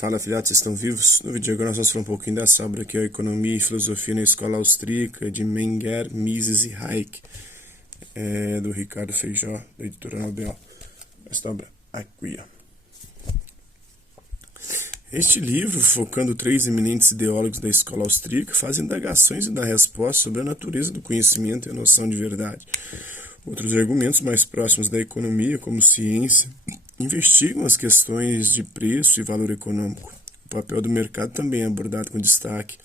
Fala, filhotes, vocês estão vivos? No vídeo de agora nós vamos falar um pouquinho dessa obra aqui, Economia e Filosofia na Escola Austríaca, de Menger, Mises e Hayek, do Ricardo Feijó, da editora Nobel. Esta obra aqui, ó. Este livro, focando três eminentes ideólogos da escola austríaca, faz indagações e dá respostas sobre a natureza do conhecimento e a noção de verdade. Outros argumentos mais próximos da economia, como ciência, investigam as questões de preço e valor econômico. O papel do mercado também é abordado com destaque.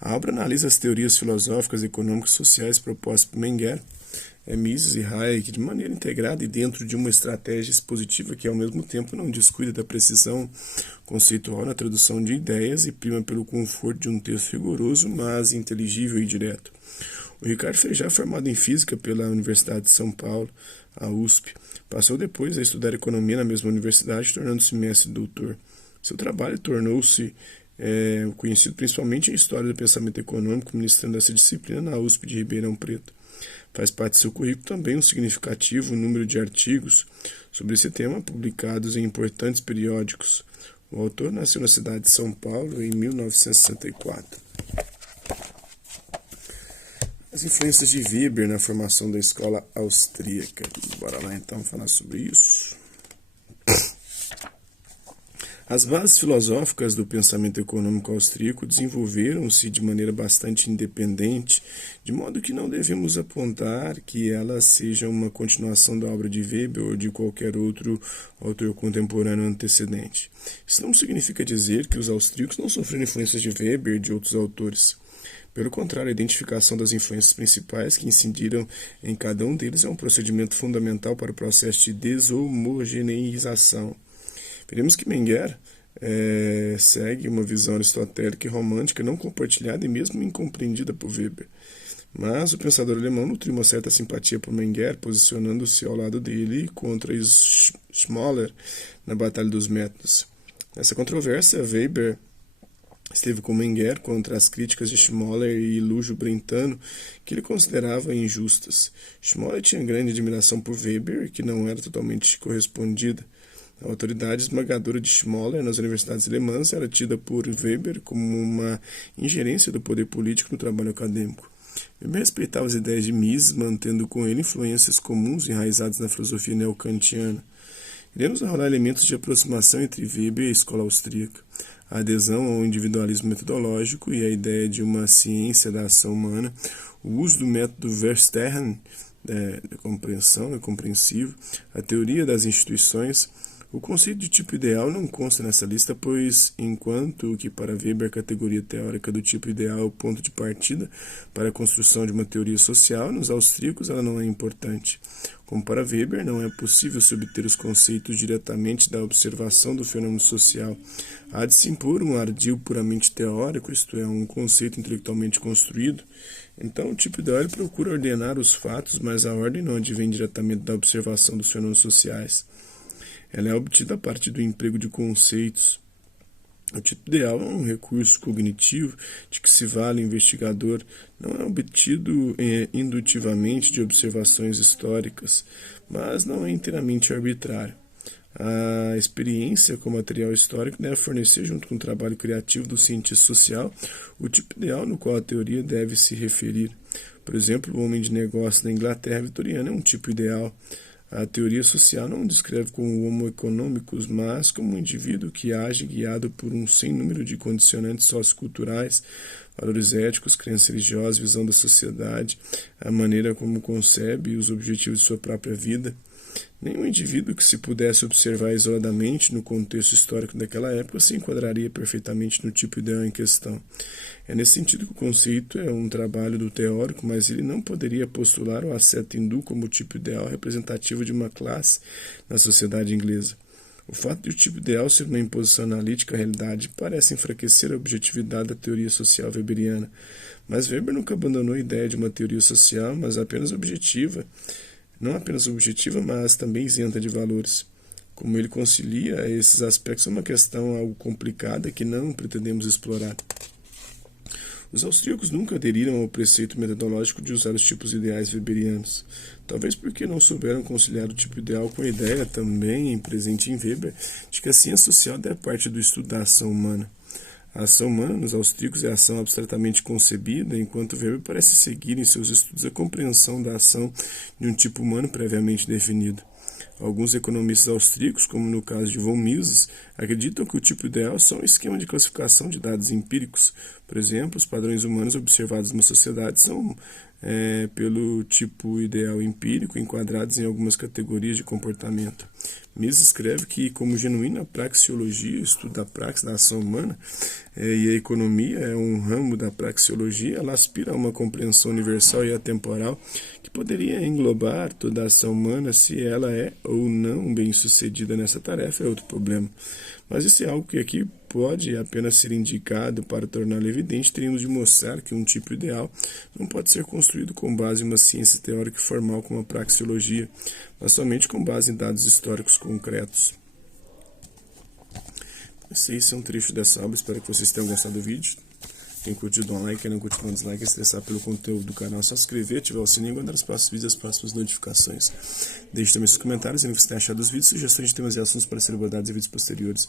A obra analisa as teorias filosóficas, econômicas e sociais propostas por Menger, Mises e Hayek de maneira integrada e dentro de uma estratégia expositiva que, ao mesmo tempo, não descuida da precisão conceitual na tradução de ideias e prima pelo conforto de um texto rigoroso, mas inteligível e direto. O Ricardo Feijó é formado em Física pela Universidade de São Paulo, a USP. Passou depois a estudar Economia na mesma universidade, tornando-se mestre e doutor. Seu trabalho tornou-se conhecido principalmente em História do Pensamento Econômico, ministrando essa disciplina na USP de Ribeirão Preto. Faz parte de seu currículo também um significativo número de artigos sobre esse tema, publicados em importantes periódicos. O autor nasceu na cidade de São Paulo em 1964. As influências de Weber na formação da escola austríaca. Bora lá então falar sobre isso. As bases filosóficas do pensamento econômico austríaco desenvolveram-se de maneira bastante independente, de modo que não devemos apontar que elas sejam uma continuação da obra de Weber ou de qualquer outro autor contemporâneo antecedente. Isso não significa dizer que os austríacos não sofreram influências de Weber e de outros autores. Pelo contrário, a identificação das influências principais que incidiram em cada um deles é um procedimento fundamental para o processo de deshomogeneização. Veremos que Menger segue uma visão aristotélica e romântica não compartilhada e mesmo incompreendida por Weber. Mas o pensador alemão nutriu uma certa simpatia por Menger, posicionando-se ao lado dele contra Schmoller na Batalha dos Métodos. Nessa controvérsia, Weber esteve com Menger contra as críticas de Schmoller e Lúcio Brentano, que ele considerava injustas. Schmoller tinha grande admiração por Weber, que não era totalmente correspondida. A autoridade esmagadora de Schmoller nas universidades alemãs era tida por Weber como uma ingerência do poder político no trabalho acadêmico. Weber respeitava as ideias de Mises, mantendo com ele influências comuns enraizadas na filosofia neokantiana. Iremos arrolar elementos de aproximação entre Weber e a escola austríaca. A adesão ao individualismo metodológico e a ideia de uma ciência da ação humana, o uso do método Verstehen, da compreensão, compreensivo, a teoria das instituições. O conceito de tipo ideal não consta nessa lista, pois, enquanto que para Weber a categoria teórica do tipo ideal é o ponto de partida para a construção de uma teoria social, nos austríacos ela não é importante. Como para Weber, não é possível se obter os conceitos diretamente da observação do fenômeno social. Há de se impor um ardil puramente teórico, isto é, um conceito intelectualmente construído. Então, o tipo ideal procura ordenar os fatos, mas a ordem não advém diretamente da observação dos fenômenos sociais. Ela é obtida a partir do emprego de conceitos. O tipo ideal é um recurso cognitivo de que se vale o investigador, não é obtido indutivamente de observações históricas, mas não é inteiramente arbitrário. A experiência como material histórico deve fornecer, junto com o trabalho criativo do cientista social, o tipo ideal no qual a teoria deve se referir. Por exemplo, o homem de negócio da Inglaterra vitoriana é um tipo ideal. A teoria social não o descreve como homo economicus, mas como um indivíduo que age guiado por um sem número de condicionantes socioculturais, valores éticos, crenças religiosas, visão da sociedade, a maneira como concebe os objetivos de sua própria vida. Nenhum indivíduo que se pudesse observar isoladamente no contexto histórico daquela época se enquadraria perfeitamente no tipo ideal em questão. É nesse sentido que o conceito é um trabalho do teórico, mas ele não poderia postular o asceta hindu como tipo ideal representativo de uma classe na sociedade inglesa. O fato de o tipo ideal ser uma imposição analítica à realidade parece enfraquecer a objetividade da teoria social weberiana. Mas Weber nunca abandonou a ideia de uma teoria social, mas apenas objetiva. Não apenas objetiva, mas também isenta de valores. Como ele concilia esses aspectos é uma questão algo complicada que não pretendemos explorar. Os austríacos nunca aderiram ao preceito metodológico de usar os tipos ideais weberianos, talvez porque não souberam conciliar o tipo ideal com a ideia, também presente em Weber, de que a ciência social deve partir do estudo da ação humana. A ação humana nos austríacos é a ação abstratamente concebida, enquanto Weber parece seguir em seus estudos a compreensão da ação de um tipo humano previamente definido. Alguns economistas austríacos, como no caso de von Mises, acreditam que o tipo ideal é só um esquema de classificação de dados empíricos. Por exemplo, os padrões humanos observados numa sociedade são, pelo tipo ideal empírico, enquadrados em algumas categorias de comportamento. Mises escreve que, como genuína praxeologia, o estudo da praxe da ação humana, e a economia é um ramo da praxeologia, ela aspira a uma compreensão universal e atemporal que poderia englobar toda a ação humana. Se ela é ou não bem-sucedida nessa tarefa é outro problema. Mas isso é algo que aqui pode apenas ser indicado para torná-lo evidente. Teríamos de mostrar que um tipo ideal não pode ser construído com base em uma ciência teórica e formal como a praxeologia, mas somente com base em dados históricos concretos. Esse é um trecho dessa obra, espero que vocês tenham gostado do vídeo. Quem curtiu, dá um like, quem não curtiu, dá um dislike. Se interessar pelo conteúdo do canal, é só se inscrever, ativar o sininho e aguardar os próximos vídeos e as próximas notificações. Deixe também seus comentários, dizendo o que você tem achado dos vídeos, sugestões de temas e assuntos para serem abordados em vídeos posteriores.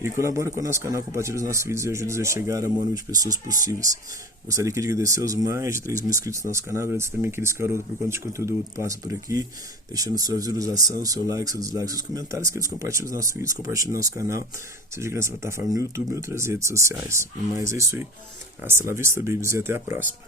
E colabore com o nosso canal, compartilhe os nossos vídeos e ajude-nos a chegar a maior número de pessoas possíveis. Gostaria de agradecer aos mais de 3.000 inscritos no nosso canal, agradecer também aqueles que oram por conta de conteúdo que passa por aqui, deixando sua visualização, seu like, seu dislike, seus comentários, que eles compartilhem os nossos vídeos, compartilhem o nosso canal, seja aqui nessa plataforma no YouTube e outras redes sociais. E mais é isso aí. Hasta la vista, babies, e até a próxima.